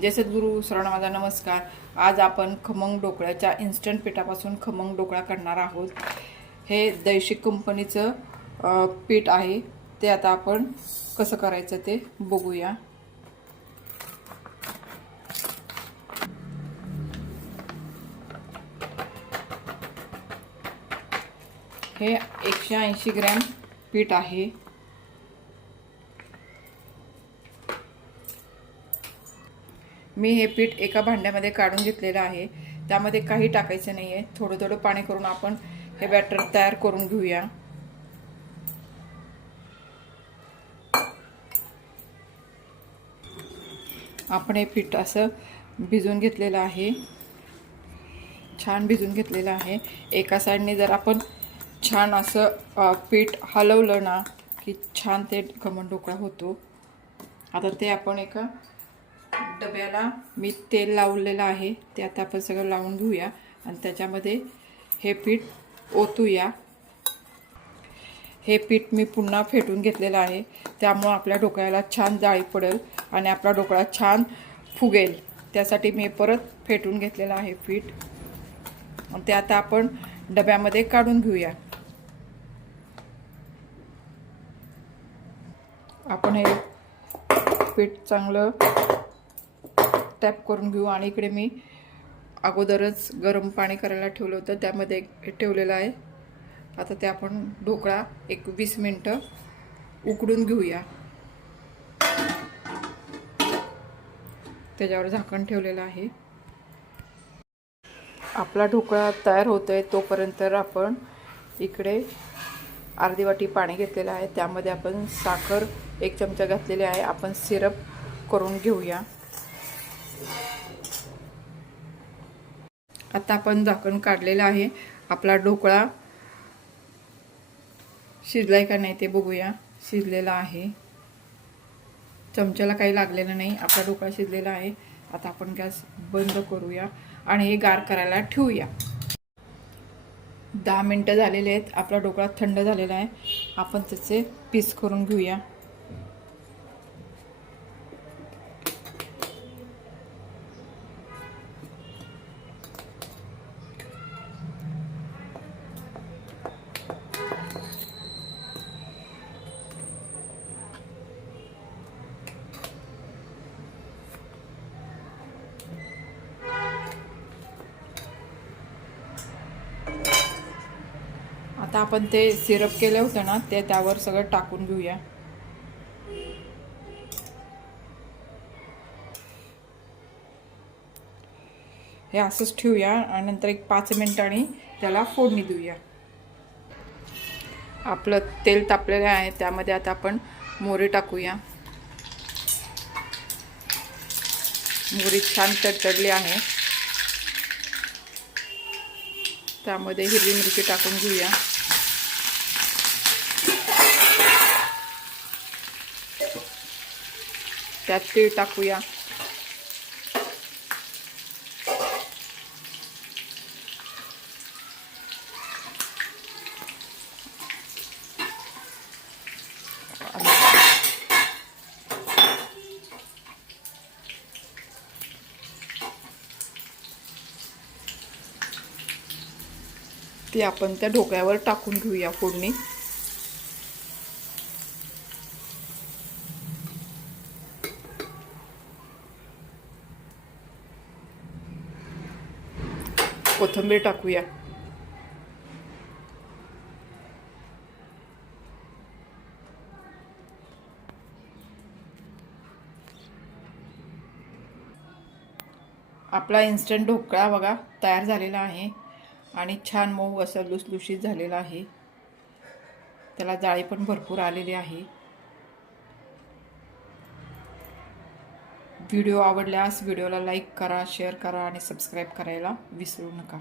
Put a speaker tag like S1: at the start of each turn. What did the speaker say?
S1: जय सद्गुरू सरण माझा नमस्कार. आज आपण खमंग ढोकळ्याच्या इन्स्टंट पिठापासून खमंग ढोकळा करणार आहोत. हे दैशिक कंपनीचं पीठ आहे. ते आता आपण कसं करायचं ते बघूया. हे एकशे ऐंशी ग्रॅम पीठ आहे. मी हे पीठ एका भांड्यामध्ये काढून घेतलेलं आहे. त्यामध्ये काही टाकायचं नाही आहे थोडं थोडं पाणी करून आपण हे बॅटर तयार करून घेऊया. आपण हे पीठ असं भिजून घेतलेलं आहे. छान भिजून घेतलेलं आहे. एका साईडने जर आपण छान असं पीठ हलवलं ना की छान ते खमण ढोकळा होतो. आता ते आपण एका डब्याला मी तेल लावलेलं आहे ते आता आपण सगळं लावून घेऊया. आणि त्याच्यामध्ये हे पीठ ओतूया. हे पीठ मी पुन्हा फेटून घेतलेलं आहे. त्यामुळं आपल्या ढोकळ्याला छान जाळी पडेल आणि आपला ढोकळा छान फुगेल. त्यासाठी मी परत फेटून घेतलेलं आहे पीठ. आणि ते आता आपण डब्यामध्ये काढून घेऊया. आपण हे पीठ चांगलं टॅप करून घेऊ. आणि इकडे मी अगोदरच गरम पाणी करायला ठेवलं होतं. त्यामध्ये ठेवलेलं आहे. आता ते आपण ढोकळा एक वीस मिनटं उकडून घेऊया. त्याच्यावर झाकण ठेवलेलं आहे. आपला ढोकळा तयार होतोय. तोपर्यंत आपण इकडे अर्धी वाटी पाणी घेतलेलं आहे. त्यामध्ये आपण साखर एक चमचा घातलेली आहे. आपण सिरप करून घेऊया. आता आपण झाकण काढलेलं आहे. आपला ढोकळा शिजलाय का नाही ते बघूया. शिजलेला आहे. चमच्याला काही लागलेलं नाही. आपला ढोकळा शिजलेला आहे. आता आपण गॅस बंद करूया आणि हे गार करायला ठेवूया. दहा मिनटं झालेले आहेत. आपला ढोकळा थंड झालेला आहे. आपण त्याचे पीस करून घेऊया. आता आपण ते सिरप केले होते ना ते त्यावर सगळं टाकून घेऊया. हे असंच ठेवूया आणि नंतर एक पाच मिनिटांनी त्याला फोडणी देऊया. आपलं तेल तापलेलं आहे त्यामध्ये आता आपण मोरी टाकूया. मोरी छान तडतडली आहे. त्यामध्ये हिरवी मिरची टाकून घेऊया. त्यात तीळ टाकूया ती आपण त्या ढोकळ्यावर टाकून घेऊया फोडणी. कोथिंबीर टाकूया. आपला इन्स्टंट ढोकळा बघा तयार झालेला आहे. आणि छान मऊ असं लुसलुशीत झालेला आहे. त्याला जाळी पण भरपूर आलेली आहे. व्हिडिओ आवडल्यास व्हिडिओला लाईक करा शेअर करा आणि सबस्क्राईब करायला विसरू नका.